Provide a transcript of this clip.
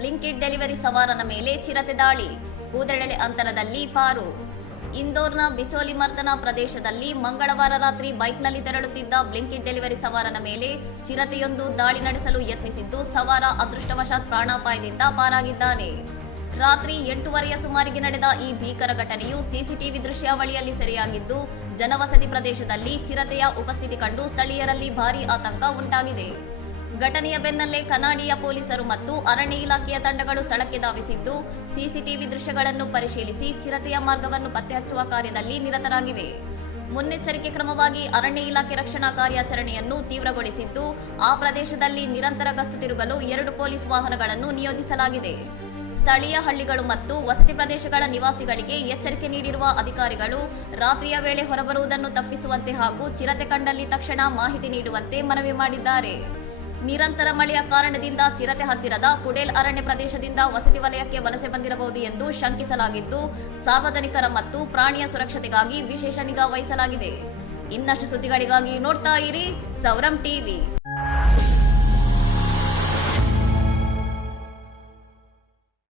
Blinkit delivery ಸವಾರನ ಮೇಲೆ ಚಿರತೆ ದಾಳಿ, ಕೂದಲೆಳೆ ಅಂತರದಲ್ಲಿ ಪಾರು. ಇಂದೋರ್ನ ಬಿಚೋಲಿ ಮರ್ತನ ಪ್ರದೇಶದಲ್ಲಿ ಮಂಗಳವಾರ ರಾತ್ರಿ ಬೈಕ್ನಲ್ಲಿ ತೆರಳುತ್ತಿದ್ದ ಬ್ಲಿಂಕಿಟ್ ಡೆಲಿವರಿ ಸವಾರನ ಮೇಲೆ ಚಿರತೆಯೊಂದು ದಾಳಿ ನಡೆಸಲು ಯತ್ನಿಸಿದ್ದು, ಸವಾರ ಅದೃಷ್ಟವಶಾತ್ ಪ್ರಾಣಾಪಾಯದಿಂದ ಪಾರಾಗಿದ್ದಾನೆ. ರಾತ್ರಿ 8:30ಯ ಸುಮಾರಿಗೆ ನಡೆದ ಈ ಭೀಕರ ಘಟನೆಯು ಸಿಸಿಟಿವಿ ದೃಶ್ಯಾವಳಿಯಲ್ಲಿ ಸೆರೆಯಾಗಿದ್ದು, ಜನವಸತಿ ಪ್ರದೇಶದಲ್ಲಿ ಚಿರತೆಯ ಉಪಸ್ಥಿತಿ ಕಂಡು ಸ್ಥಳೀಯರಲ್ಲಿ ಭಾರೀ ಆತಂಕ ಉಂಟಾಗಿದೆ. ಘಟನೆಯ ಬೆನ್ನಲ್ಲೇ ಕನಾಡಿಯ ಪೊಲೀಸರು ಮತ್ತು ಅರಣ್ಯ ಇಲಾಖೆಯ ತಂಡಗಳು ಸ್ಥಳಕ್ಕೆ ಧಾವಿಸಿದ್ದು, ಸಿಸಿಟಿವಿ ದೃಶ್ಯಗಳನ್ನು ಪರಿಶೀಲಿಸಿ ಚಿರತೆಯ ಮಾರ್ಗವನ್ನು ಪತ್ತೆ ಹಚ್ಚುವ ಕಾರ್ಯದಲ್ಲಿ ನಿರತರಾಗಿವೆ. ಮುನ್ನೆಚ್ಚರಿಕೆ ಕ್ರಮವಾಗಿ ಅರಣ್ಯ ಇಲಾಖೆ ರಕ್ಷಣಾ ಕಾರ್ಯಾಚರಣೆಯನ್ನು ತೀವ್ರಗೊಳಿಸಿದ್ದು, ಆ ಪ್ರದೇಶದಲ್ಲಿ ನಿರಂತರ ಗಸ್ತು ತಿರುಗಲು 2 ಪೊಲೀಸ್ ವಾಹನಗಳನ್ನು ನಿಯೋಜಿಸಲಾಗಿದೆ. ಸ್ಥಳೀಯ ಹಳ್ಳಿಗಳು ಮತ್ತು ವಸತಿ ಪ್ರದೇಶಗಳ ನಿವಾಸಿಗಳಿಗೆ ಎಚ್ಚರಿಕೆ ನೀಡಿರುವ ಅಧಿಕಾರಿಗಳು ರಾತ್ರಿಯ ವೇಳೆ ಹೊರಬರುವುದನ್ನು ತಪ್ಪಿಸುವಂತೆ ಹಾಗೂ ಚಿರತೆ ಕಂಡಲ್ಲಿ ತಕ್ಷಣ ಮಾಹಿತಿ ನೀಡುವಂತೆ ಮನವಿ ಮಾಡಿದ್ದಾರೆ. ನಿರಂತರ ಮಳೆಯ ಕಾರಣದಿಂದ ಚಿರತೆ ಹತ್ತಿರದ ಕುಡೇಲ್ ಅರಣ್ಯ ಪ್ರದೇಶದಿಂದ ವಸತಿ ವಲಯಕ್ಕೆ ವಲಸೆ ಬಂದಿರಬಹುದು ಎಂದು ಶಂಕಿಸಲಾಗಿದ್ದು, ಸಾರ್ವಜನಿಕರ ಮತ್ತು ಪ್ರಾಣಿಯ ಸುರಕ್ಷತೆಗಾಗಿ ವಿಶೇಷ ನಿಗಾ ವಹಿಸಲಾಗಿದೆ. ಇನ್ನಷ್ಟು ಸುದ್ದಿಗಳಿಗಾಗಿ ನೋಡ್ತಾ ಇರಿ ಸೌರಂ ಟಿವಿ.